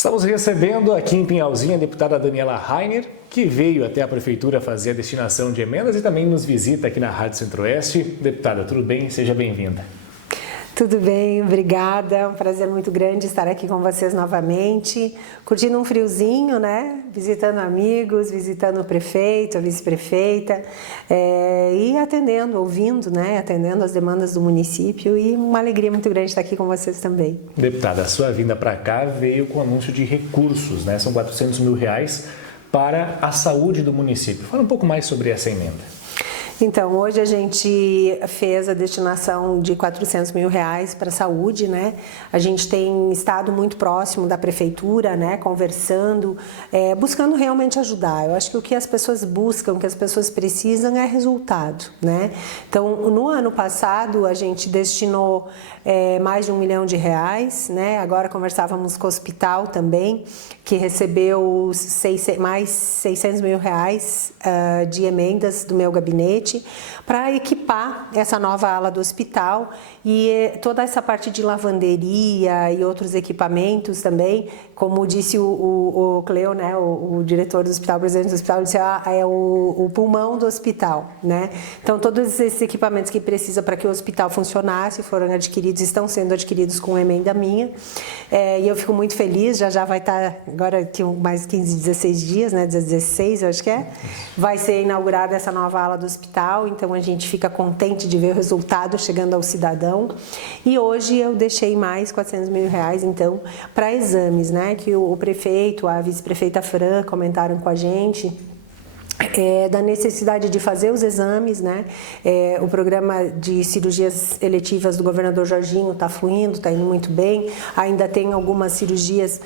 Estamos recebendo aqui em Pinhalzinho a deputada Daniela Rainer, que veio até a Prefeitura fazer a destinação de emendas e também nos visita aqui na Rádio Centro-Oeste. Deputada, tudo bem? Seja bem-vinda. Tudo bem, obrigada. É um prazer muito grande estar aqui com vocês novamente, curtindo um friozinho, né? Visitando amigos, visitando o prefeito, a vice-prefeita e atendendo, ouvindo, né? Atendendo as demandas do município e uma alegria muito grande estar aqui com vocês também. Deputada, a sua vinda para cá veio com o anúncio de recursos, né? São R$400 mil para a saúde do município. Fala um pouco mais sobre essa emenda. Então, hoje a gente fez a destinação de R$400 mil para a saúde, né? A gente tem estado muito próximo da prefeitura, né? Conversando, buscando realmente ajudar. Eu acho que o que as pessoas buscam, o que as pessoas precisam é resultado, né? Então, no ano passado, a gente destinou mais de R$1 milhão, né? Agora conversávamos com o hospital também, que recebeu mais R$600 mil de emendas do meu gabinete, para equipar essa nova ala do hospital e toda essa parte de lavanderia e outros equipamentos também, como disse o Cleo, né, o diretor do hospital, o presidente do hospital, disse é o pulmão do hospital, né? Então todos esses equipamentos que precisa para que o hospital funcionasse foram adquiridos, estão sendo adquiridos com emenda minha, e eu fico muito feliz. Já vai estar agora que mais 15, 16 dias, né, 16 eu acho que vai ser inaugurada essa nova ala do hospital. Então a gente fica contente de ver o resultado chegando ao cidadão. E hoje eu deixei mais R$400 mil então para exames, né? Que o prefeito, a vice-prefeita Fran comentaram com a gente. Da necessidade de fazer os exames, né? O programa de cirurgias eletivas do governador Jorginho está fluindo, está indo muito bem. Ainda tem algumas cirurgias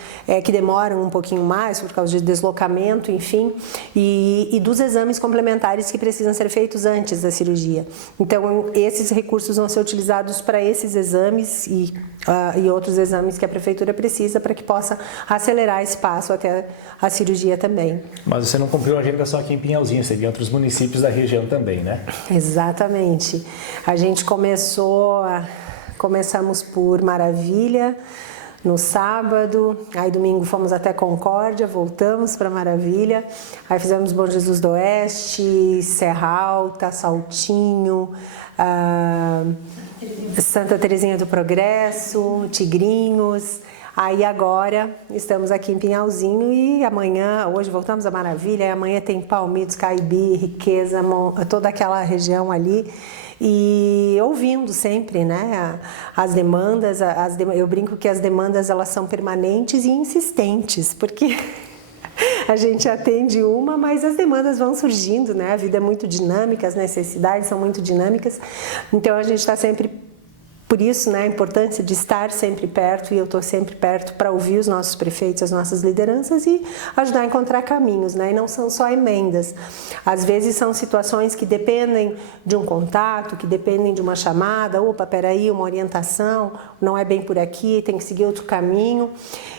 que demoram um pouquinho mais por causa de deslocamento, enfim, e dos exames complementares que precisam ser feitos antes da cirurgia. Então, esses recursos vão ser utilizados para esses exames e outros exames que a prefeitura precisa para que possa acelerar esse passo até a cirurgia também. Mas você não cumpriu a agenda só aqui em Pinhalzinho, você vinha outros municípios da região também, né? Exatamente. A gente começamos por Maravilha no sábado, aí domingo fomos até Concórdia, voltamos para Maravilha, aí fizemos Bom Jesus do Oeste, Serra Alta, Saltinho, Santa Terezinha do Progresso, Tigrinhos. Aí agora estamos aqui em Pinhalzinho e hoje voltamos a Maravilha, e amanhã tem Palmitos, Caibi, Riqueza, toda aquela região ali. E ouvindo sempre, né, as demandas, eu brinco que as demandas elas são permanentes e insistentes, porque a gente atende mas as demandas vão surgindo, né, a vida é muito dinâmica, as necessidades são muito dinâmicas, então a gente está sempre. Por isso, né, a importância de estar sempre perto, e eu estou sempre perto para ouvir os nossos prefeitos, as nossas lideranças e ajudar a encontrar caminhos, né? E não são só emendas. Às vezes são situações que dependem de um contato, que dependem de uma chamada, peraí, uma orientação, não é bem por aqui, tem que seguir outro caminho.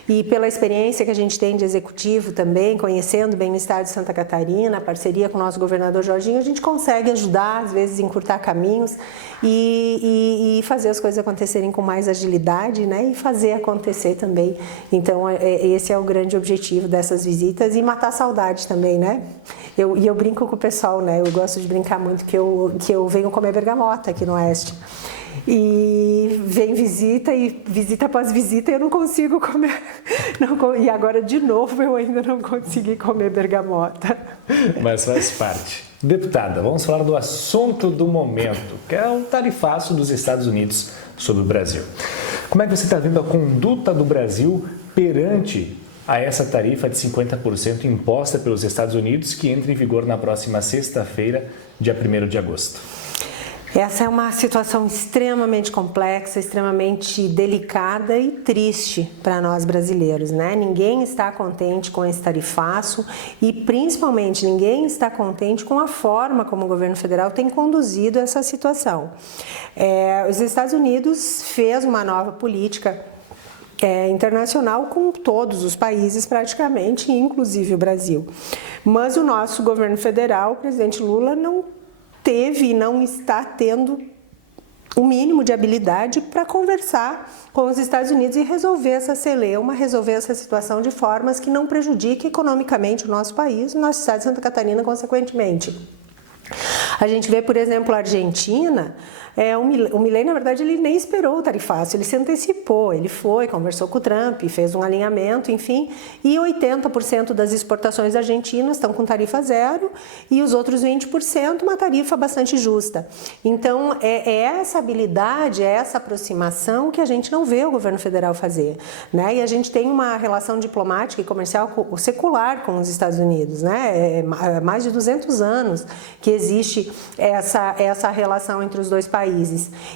E pela experiência que a gente tem de executivo também, conhecendo bem o estado de Santa Catarina, a parceria com o nosso governador Jorginho, a gente consegue ajudar, às vezes, encurtar caminhos e fazer as coisas acontecerem com mais agilidade, né? E fazer acontecer também. Então, esse é o grande objetivo dessas visitas e matar a saudade também, né? Eu brinco com o pessoal, né? Eu gosto de brincar muito que eu venho comer bergamota aqui no Oeste. E vem visita após visita eu não consigo comer. E agora, de novo, eu ainda não consegui comer bergamota. Mas faz parte. Deputada, vamos falar do assunto do momento, que é o tarifaço dos Estados Unidos sobre o Brasil. Como é que você está vendo a conduta do Brasil perante a essa tarifa de 50% imposta pelos Estados Unidos, que entra em vigor na próxima sexta-feira, dia 1º de agosto? Essa é uma situação extremamente complexa, extremamente delicada e triste para nós brasileiros, né? Ninguém está contente com esse tarifaço e, principalmente, ninguém está contente com a forma como o governo federal tem conduzido essa situação. Os Estados Unidos fez uma nova política internacional com todos os países praticamente, inclusive o Brasil. Mas o nosso governo federal, o presidente Lula, não teve e não está tendo o mínimo de habilidade para conversar com os Estados Unidos e resolver essa celeuma, resolver essa situação de formas que não prejudiquem economicamente o nosso país, o nosso estado de Santa Catarina, consequentemente. A gente vê, por exemplo, a Argentina, o Milei, na verdade, ele nem esperou o tarifaço, ele se antecipou, ele foi, conversou com o Trump, fez um alinhamento, enfim, e 80% das exportações argentinas estão com tarifa zero e os outros 20% uma tarifa bastante justa. Então, é essa habilidade, é essa aproximação que a gente não vê o governo federal fazer, né? E a gente tem uma relação diplomática e comercial secular com os Estados Unidos, né? É mais de 200 anos que existe essa relação entre os dois países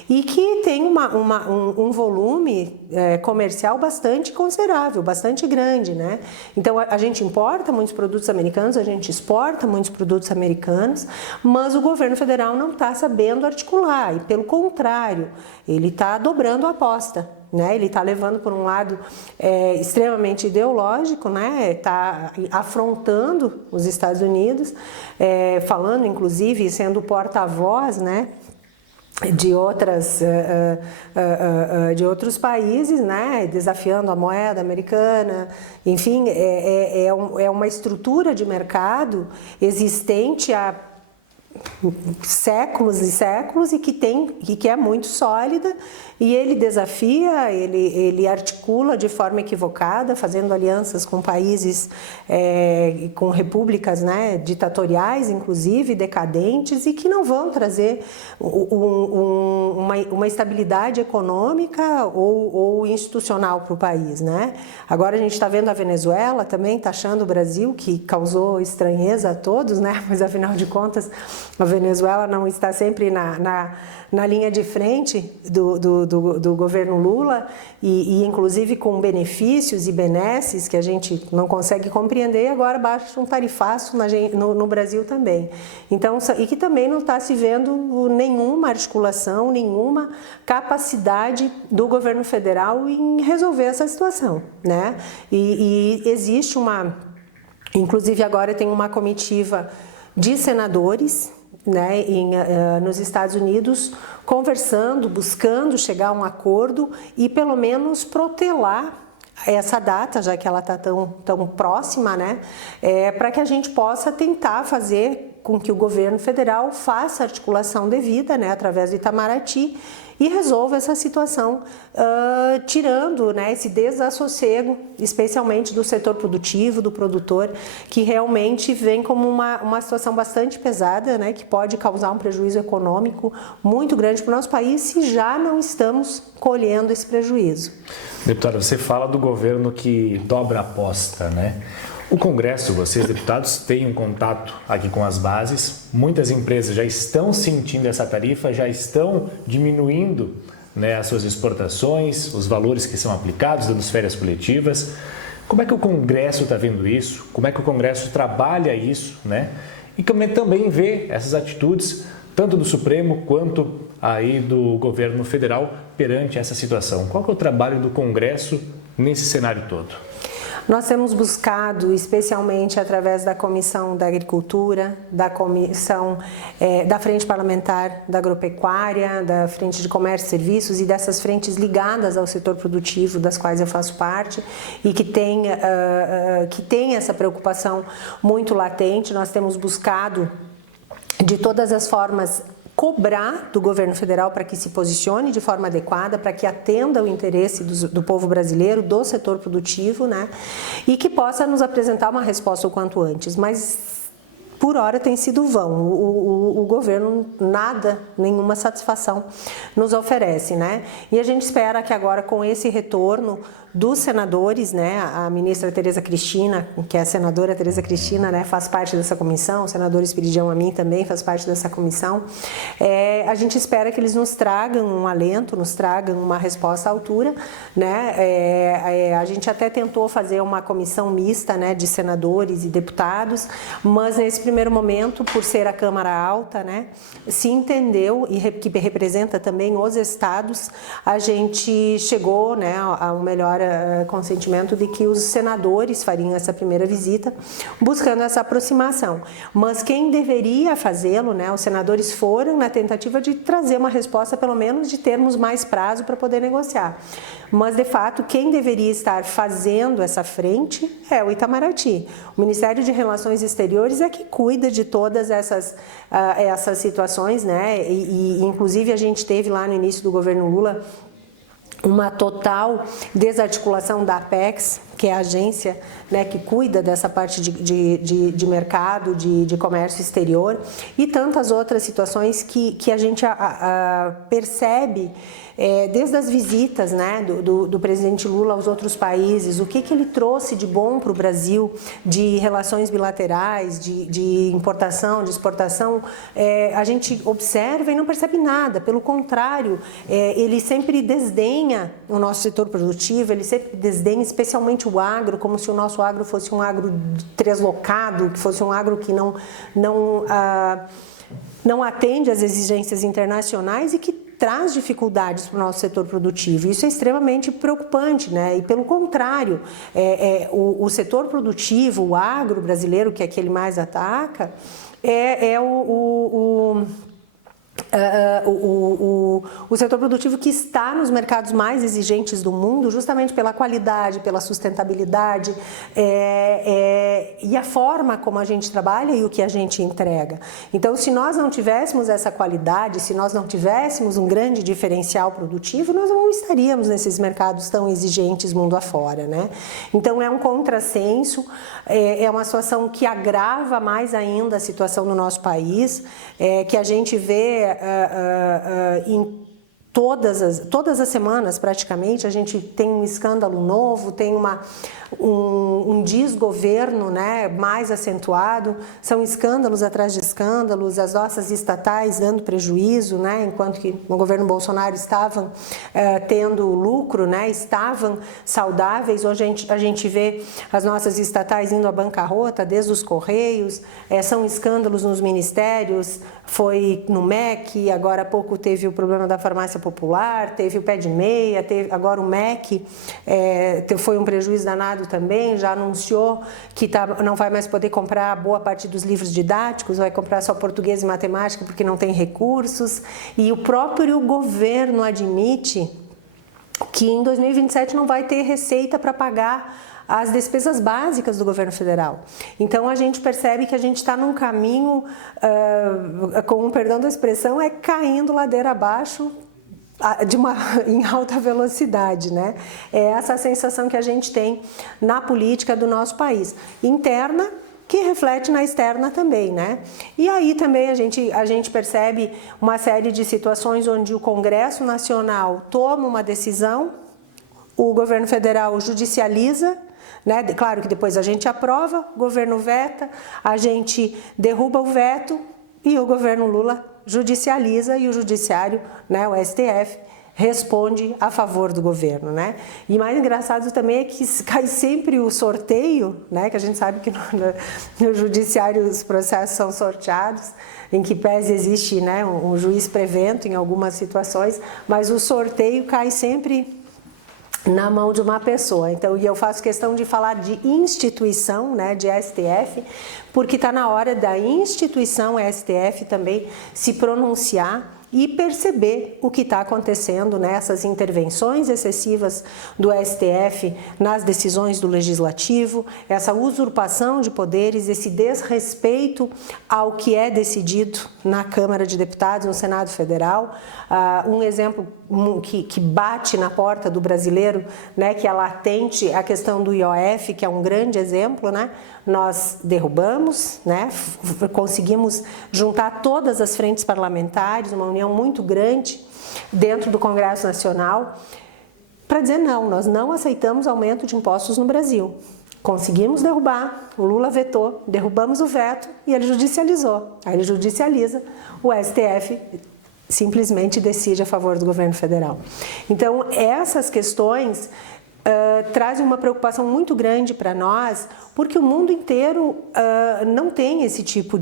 e que tem um volume comercial bastante considerável, bastante grande, né? Então a gente importa muitos produtos americanos, a gente exporta muitos produtos americanos, mas o governo federal não está sabendo articular e, pelo contrário, ele está dobrando a aposta. Né? Ele está levando por um lado extremamente ideológico, né? Está afrontando os Estados Unidos, falando inclusive, sendo porta-voz, né? de outros países, né? Desafiando a moeda americana, enfim, é uma estrutura de mercado existente há séculos e séculos e que é muito sólida, e ele desafia, ele articula de forma equivocada, fazendo alianças com países, com repúblicas, né, ditatoriais, inclusive decadentes, e que não vão trazer uma estabilidade econômica ou institucional para o país, né? Agora a gente está vendo a Venezuela também taxando o Brasil, que causou estranheza a todos, né? Mas afinal de contas a Venezuela não está sempre na linha de frente do governo Lula e inclusive com benefícios e benesses que a gente não consegue compreender, e agora baixa um tarifaço no Brasil também. Então, e que também não está se vendo nenhuma articulação, nenhuma capacidade do governo federal em resolver essa situação, né? E existe inclusive agora tem uma comitiva de senadores, né, nos Estados Unidos, conversando, buscando chegar a um acordo e pelo menos protelar essa data, já que ela está tão próxima, né, para que a gente possa tentar fazer com que o governo federal faça a articulação devida, né, através do Itamaraty, e resolva essa situação, tirando, né, esse desassossego, especialmente do setor produtivo, do produtor, que realmente vem como uma situação bastante pesada, né, que pode causar um prejuízo econômico muito grande para o nosso país se já não estamos colhendo esse prejuízo. Deputada, você fala do governo que dobra a aposta, né? O Congresso, vocês deputados, têm um contato aqui com as bases. Muitas empresas já estão sentindo essa tarifa, já estão diminuindo, né, as suas exportações, os valores que são aplicados, dando férias coletivas. Como é que o Congresso está vendo isso? Como é que o Congresso trabalha isso, né? E como também vê essas atitudes, tanto do Supremo quanto aí do governo federal perante essa situação? Qual que é o trabalho do Congresso nesse cenário todo? Nós temos buscado, especialmente através da Comissão da Agricultura, da Comissão da Frente Parlamentar da Agropecuária, da Frente de Comércio e Serviços e dessas frentes ligadas ao setor produtivo, das quais eu faço parte, e que tem essa preocupação muito latente. Nós temos buscado, de todas as formas, cobrar do governo federal para que se posicione de forma adequada, para que atenda o interesse do povo brasileiro, do setor produtivo, né? E que possa nos apresentar uma resposta o quanto antes. Mas por hora tem sido vão. O governo nenhuma satisfação nos oferece, né? E a gente espera que agora, com esse retorno dos senadores, né, a ministra Tereza Cristina, que é a senadora Tereza Cristina, né, faz parte dessa comissão, o senador Espiridião Amin também faz parte dessa comissão, a gente espera que eles nos tragam um alento, nos tragam uma resposta à altura, né, a gente até tentou fazer uma comissão mista, né, de senadores e deputados, mas nesse primeiro momento, por ser a Câmara Alta, né, se entendeu, e que representa também os estados, a gente chegou, né, a um melhor consentimento de que os senadores fariam essa primeira visita, buscando essa aproximação. Mas quem deveria fazê-lo, né, os senadores foram na tentativa de trazer uma resposta, pelo menos de termos mais prazo para poder negociar. Mas, de fato, quem deveria estar fazendo essa frente é o Itamaraty. O Ministério de Relações Exteriores é que cuida de todas essas situações, né? E, inclusive, a gente teve lá no início do governo Lula uma total desarticulação da Apex, que é a agência, né, que cuida dessa parte de mercado, de comércio exterior, e tantas outras situações que a gente percebe desde as visitas, né, do presidente Lula aos outros países, o que ele trouxe de bom para o Brasil, de relações bilaterais, de importação, de exportação, a gente observa e não percebe nada. Pelo contrário, ele sempre desdenha o nosso setor produtivo, ele sempre desdenha especialmente o agro, como se o nosso agro fosse um agro translocado, que fosse um agro que não atende às exigências internacionais e que traz dificuldades para o nosso setor produtivo. Isso é extremamente preocupante, né? E pelo contrário, o setor produtivo, o agro brasileiro, que é que ele mais ataca, o setor produtivo que está nos mercados mais exigentes do mundo, justamente pela qualidade, pela sustentabilidade e a forma como a gente trabalha e o que a gente entrega. Então, se nós não tivéssemos essa qualidade, se nós não tivéssemos um grande diferencial produtivo, nós não estaríamos nesses mercados tão exigentes mundo afora, né? Então, é um contrassenso, é uma situação que agrava mais ainda a situação no nosso país, que a gente vê em todas as semanas, praticamente, a gente tem um escândalo novo, tem um desgoverno, né, mais acentuado, são escândalos atrás de escândalos, as nossas estatais dando prejuízo, né, enquanto que no governo Bolsonaro estavam tendo lucro, né, estavam saudáveis. Hoje a gente vê as nossas estatais indo à bancarrota, desde os Correios, são escândalos nos ministérios, foi no MEC, agora há pouco teve o problema da farmácia popular, teve o pé de meia, agora o MEC foi um prejuízo danado também, já anunciou que não vai mais poder comprar boa parte dos livros didáticos, vai comprar só português e matemática porque não tem recursos, e o próprio governo admite que em 2027 não vai ter receita para pagar as despesas básicas do governo federal. Então, a gente percebe que a gente está num caminho, com o perdão da expressão, caindo ladeira abaixo, em alta velocidade, né? É essa a sensação que a gente tem na política do nosso país, interna, que reflete na externa também, né? E aí também a gente percebe uma série de situações onde o Congresso Nacional toma uma decisão, o governo federal judicializa, né? Claro que depois a gente aprova, o governo veta, a gente derruba o veto e o governo Lula judicializa e o judiciário, né, o STF, responde a favor do governo, né? E mais engraçado também é que cai sempre o sorteio, né? Que a gente sabe que no judiciário os processos são sorteados, em que pese existe, né, um juiz prevento em algumas situações, mas o sorteio cai sempre na mão de uma pessoa. Então, e eu faço questão de falar de instituição, né, de STF, porque está na hora da instituição STF também se pronunciar e perceber o que está acontecendo nessas intervenções excessivas do STF nas decisões do Legislativo, essa usurpação de poderes, esse desrespeito ao que é decidido na Câmara de Deputados, no Senado Federal. Um exemplo que bate na porta do brasileiro, né, que é latente, a questão do IOF, que é um grande exemplo, né? Nós derrubamos, né? Conseguimos juntar todas as frentes parlamentares, uma união muito grande dentro do Congresso Nacional, para dizer não, nós não aceitamos aumento de impostos no Brasil. Conseguimos derrubar, o Lula vetou, derrubamos o veto e ele judicializou. Aí ele judicializa, o STF simplesmente decide a favor do governo federal. Então, essas questões trazem uma preocupação muito grande para nós, porque o mundo inteiro não tem esse tipo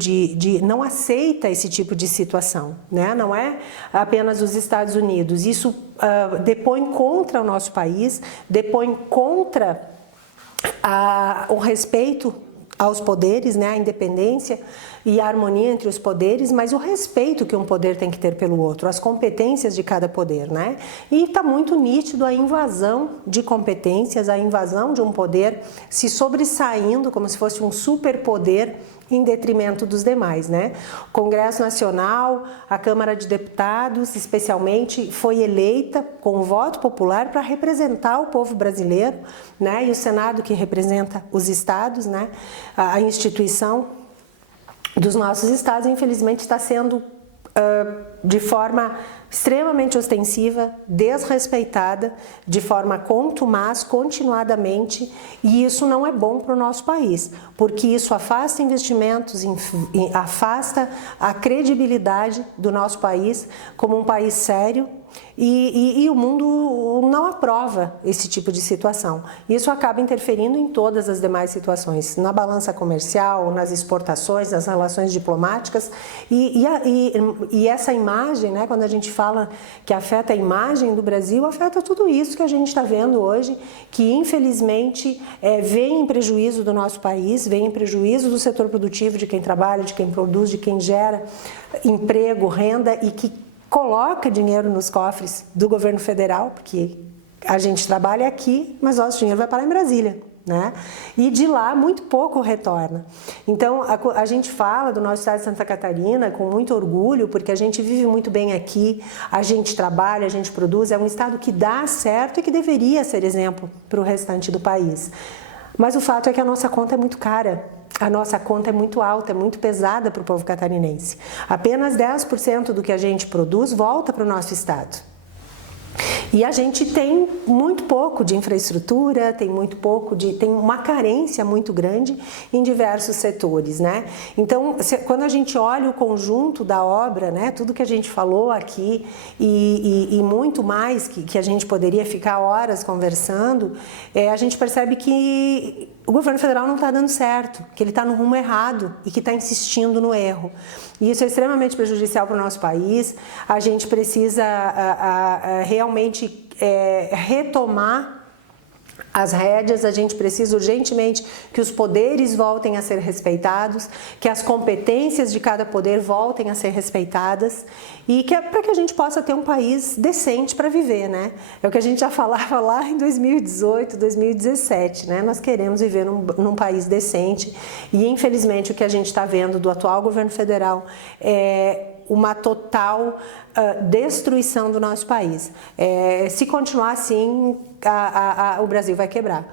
não aceita esse tipo de situação, né? Não é apenas os Estados Unidos. Isso depõe contra o nosso país, depõe contra o respeito aos poderes, né? A independência e a harmonia entre os poderes, mas o respeito que um poder tem que ter pelo outro, as competências de cada poder, né? E está muito nítido a invasão de competências, a invasão de um poder se sobressaindo como se fosse um superpoder em detrimento dos demais, né? O Congresso Nacional, a Câmara de Deputados, especialmente, foi eleita com o voto popular para representar o povo brasileiro, né? E o Senado, que representa os estados, né? A instituição dos nossos estados, infelizmente, está sendo de forma extremamente ostensiva, desrespeitada, de forma contumaz, continuadamente, e isso não é bom para o nosso país, porque isso afasta investimentos, afasta a credibilidade do nosso país como um país sério, e o mundo não aprova esse tipo de situação. Isso acaba interferindo em todas as demais situações, na balança comercial, nas exportações, nas relações diplomáticas, e essa imagem, né, quando a gente fala que afeta a imagem do Brasil, afeta tudo isso que a gente está vendo hoje, que infelizmente vem em prejuízo do nosso país, vem em prejuízo do setor produtivo, de quem trabalha, de quem produz, de quem gera emprego, renda e que coloca dinheiro nos cofres do governo federal, porque a gente trabalha aqui, mas nosso dinheiro vai parar em Brasília, né? E de lá muito pouco retorna. Então a gente fala do nosso estado de Santa Catarina com muito orgulho, porque a gente vive muito bem aqui, a gente trabalha, a gente produz, é um estado que dá certo e que deveria ser exemplo para o restante do país. Mas o fato é que a nossa conta é muito cara. A nossa conta é muito alta, é muito pesada para o povo catarinense. Apenas 10% do que a gente produz volta para o nosso estado. E a gente tem muito pouco de infraestrutura, tem uma carência muito grande em diversos setores, né? Então, quando a gente olha o conjunto da obra, né, tudo que a gente falou aqui e muito mais que a gente poderia ficar horas conversando, a gente percebe que o governo federal não está dando certo, que ele está no rumo errado e que está insistindo no erro. E isso é extremamente prejudicial para o nosso país. A gente precisa realmente retomar as rédeas, a gente precisa urgentemente que os poderes voltem a ser respeitados, que as competências de cada poder voltem a ser respeitadas e para que a gente possa ter um país decente para viver, né? É o que a gente já falava lá em 2018, 2017, né? Nós queremos viver num país decente e, infelizmente, o que a gente está vendo do atual governo federal é uma total destruição do nosso país. Se continuar assim, o Brasil vai quebrar.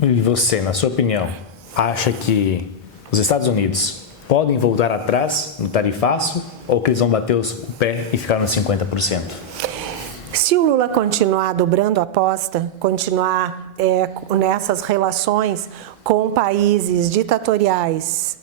E você, na sua opinião, acha que os Estados Unidos podem voltar atrás no tarifaço ou que eles vão bater o pé e ficar nos 50%? Se o Lula continuar dobrando a aposta, continuar nessas relações com países ditatoriais,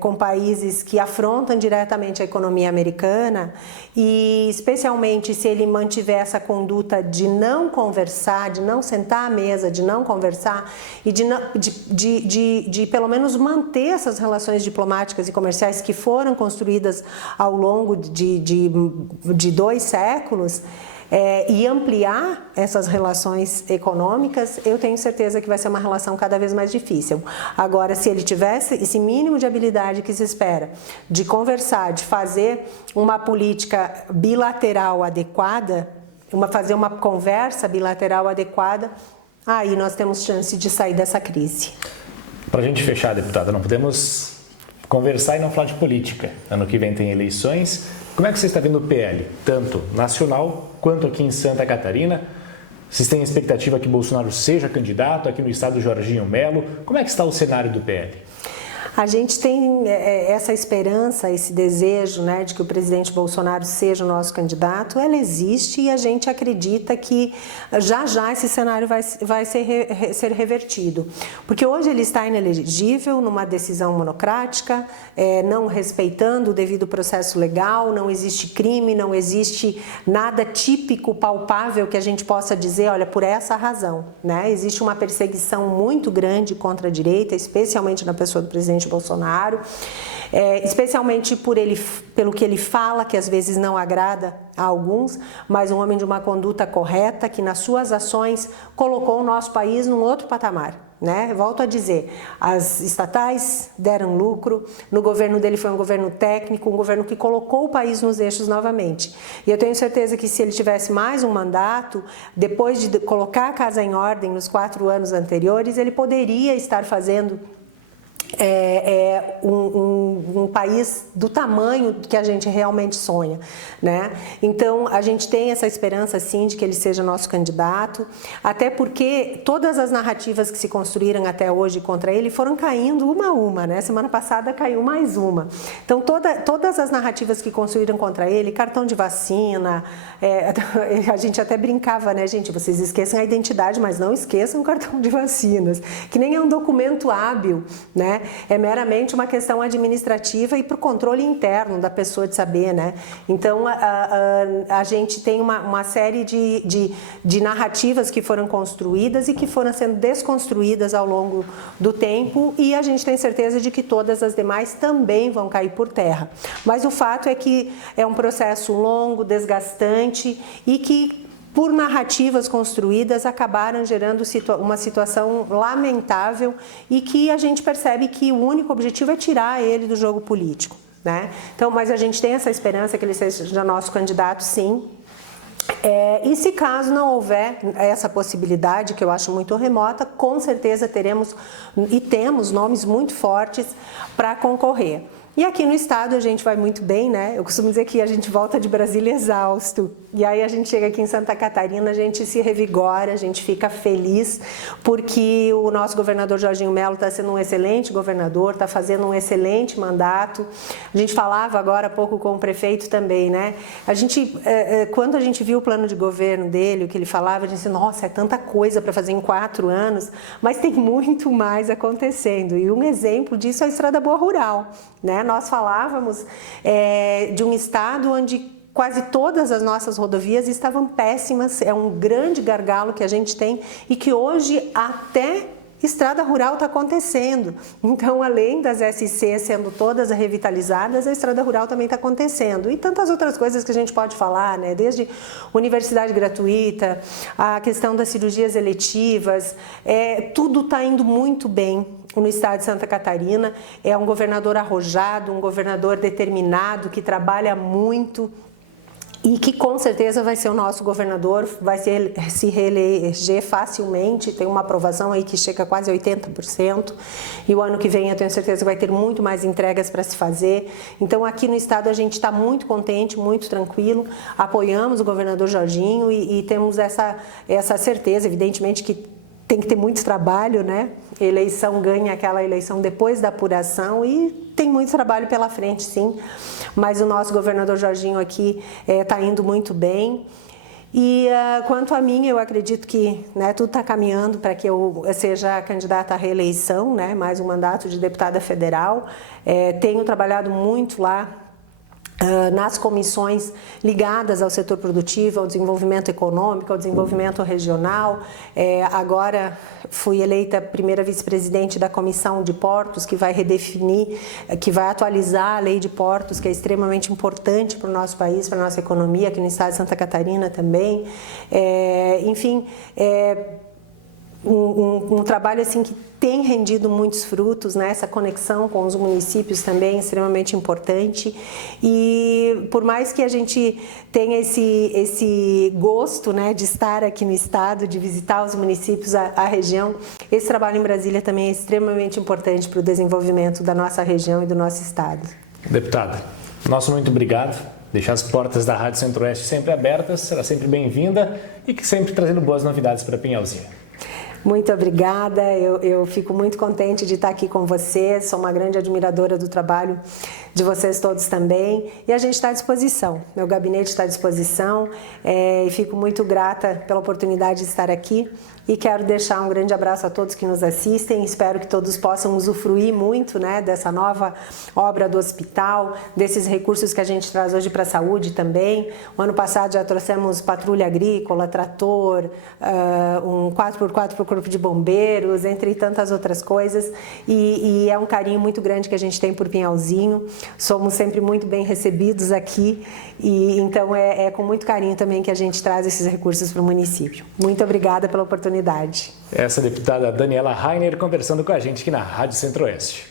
com países que afrontam diretamente a economia americana e especialmente se ele mantiver essa conduta de não conversar, de não sentar à mesa, de não conversar e de pelo menos manter essas relações diplomáticas e comerciais que foram construídas ao longo de 2 séculos, e ampliar essas relações econômicas, eu tenho certeza que vai ser uma relação cada vez mais difícil. Agora, se ele tivesse esse mínimo de habilidade que se espera, de conversar, de fazer uma política bilateral adequada, fazer uma conversa bilateral adequada, aí nós temos chance de sair dessa crise. Para a gente fechar, deputada, não podemos conversar e não falar de política. Ano que vem tem eleições. Como é que você está vendo o PL, tanto nacional quanto aqui em Santa Catarina? Vocês têm expectativa que Bolsonaro seja candidato aqui no estado do Jorginho Melo? Como é que está o cenário do PL? A gente tem essa esperança, esse desejo, né, de que o presidente Bolsonaro seja o nosso candidato, ela existe e a gente acredita que já esse cenário vai ser revertido. Porque hoje ele está inelegível numa decisão monocrática, não respeitando o devido processo legal, não existe crime, não existe nada típico, palpável que a gente possa dizer, olha, por essa razão, né? Existe uma perseguição muito grande contra a direita, especialmente na pessoa do presidente Bolsonaro, especialmente pelo que ele fala, que às vezes não agrada a alguns, mas um homem de uma conduta correta, que nas suas ações colocou o nosso país num outro patamar. Né? Volto a dizer, as estatais deram lucro, no governo dele foi um governo técnico, um governo que colocou o país nos eixos novamente. E eu tenho certeza que se ele tivesse mais um mandato, depois de colocar a casa em ordem nos 4 anos anteriores, ele poderia estar fazendo um país do tamanho que a gente realmente sonha, né? Então a gente tem essa esperança sim de que ele seja nosso candidato, até porque todas as narrativas que se construíram até hoje contra ele foram caindo uma a uma, né? Semana passada caiu mais uma. Então todas as narrativas que construíram contra ele, cartão de vacina, a gente até brincava, né, gente? Vocês esqueçam a identidade, mas não esqueçam o cartão de vacinas, que nem é um documento hábil, né? É meramente uma questão administrativa e para o controle interno da pessoa de saber, né? Então, a gente tem uma série de narrativas que foram construídas e que foram sendo desconstruídas ao longo do tempo e a gente tem certeza de que todas as demais também vão cair por terra. Mas o fato é que é um processo longo, desgastante e que por narrativas construídas, acabaram gerando uma situação lamentável e que a gente percebe que o único objetivo é tirar ele do jogo político, né? Então, mas a gente tem essa esperança que ele seja nosso candidato, sim. E se caso não houver essa possibilidade, que eu acho muito remota, com certeza teremos e temos nomes muito fortes para concorrer. E aqui no estado a gente vai muito bem, né? Eu costumo dizer que a gente volta de Brasília exausto. E aí a gente chega aqui em Santa Catarina, a gente se revigora, a gente fica feliz, porque o nosso governador Jorginho Mello está sendo um excelente governador, está fazendo um excelente mandato. A gente falava agora há pouco com o prefeito também, né? Quando a gente viu o plano de governo dele, o que ele falava, a gente disse, nossa, é tanta coisa para fazer em 4 anos, mas tem muito mais acontecendo. E um exemplo disso é a Estrada Boa Rural, né? Nós falávamos de um estado onde quase todas as nossas rodovias estavam péssimas, é um grande gargalo que a gente tem e que hoje até estrada rural está acontecendo. Então, além das SC sendo todas revitalizadas, a estrada rural também está acontecendo. E tantas outras coisas que a gente pode falar, né? Desde universidade gratuita, a questão das cirurgias eletivas, tudo está indo muito bem no estado de Santa Catarina. É um governador arrojado, um governador determinado, que trabalha muito e que com certeza vai ser o nosso governador, vai se reeleger facilmente, tem uma aprovação aí que chega a quase 80%, e o ano que vem eu tenho certeza que vai ter muito mais entregas para se fazer. Então aqui no estado a gente está muito contente, muito tranquilo, apoiamos o governador Jorginho e temos essa certeza, evidentemente que tem que ter muito trabalho, né? Eleição ganha aquela eleição depois da apuração e tem muito trabalho pela frente, sim. Mas o nosso governador Jorginho aqui está indo muito bem. E quanto a mim, eu acredito que, né, tudo está caminhando para que eu seja candidata à reeleição, né? Mais um mandato de deputada federal. Tenho trabalhado muito lá nas comissões ligadas ao setor produtivo, ao desenvolvimento econômico, ao desenvolvimento regional. Agora fui eleita primeira vice-presidente da Comissão de Portos, que vai redefinir, que vai atualizar a lei de portos, que é extremamente importante para o nosso país, para a nossa economia, aqui no estado de Santa Catarina também. Enfim, um trabalho assim que tem rendido muitos frutos, né? Essa conexão com os municípios também é extremamente importante. E por mais que a gente tenha esse gosto, né, de estar aqui no estado, de visitar os municípios, a região, esse trabalho em Brasília também é extremamente importante para o desenvolvimento da nossa região e do nosso estado. Deputada, nosso muito obrigado. Deixar as portas da Rádio Centro-Oeste sempre abertas, será sempre bem-vinda e que sempre trazendo boas novidades para Pinhalzinho. Muito obrigada, eu fico muito contente de estar aqui com vocês, sou uma grande admiradora do trabalho de vocês todos também, e a gente está à disposição, meu gabinete está à disposição, e fico muito grata pela oportunidade de estar aqui, e quero deixar um grande abraço a todos que nos assistem, espero que todos possam usufruir muito, né, dessa nova obra do hospital, desses recursos que a gente traz hoje para a saúde também. O ano passado já trouxemos patrulha agrícola, trator, um 4x4 para o Corpo de Bombeiros, entre tantas outras coisas, e é um carinho muito grande que a gente tem por Pinhalzinho, somos sempre muito bem recebidos aqui, e então é com muito carinho também que a gente traz esses recursos para o município. Muito obrigada pela oportunidade. Essa deputada Daniela Rainer conversando com a gente aqui na Rádio Centro-Oeste.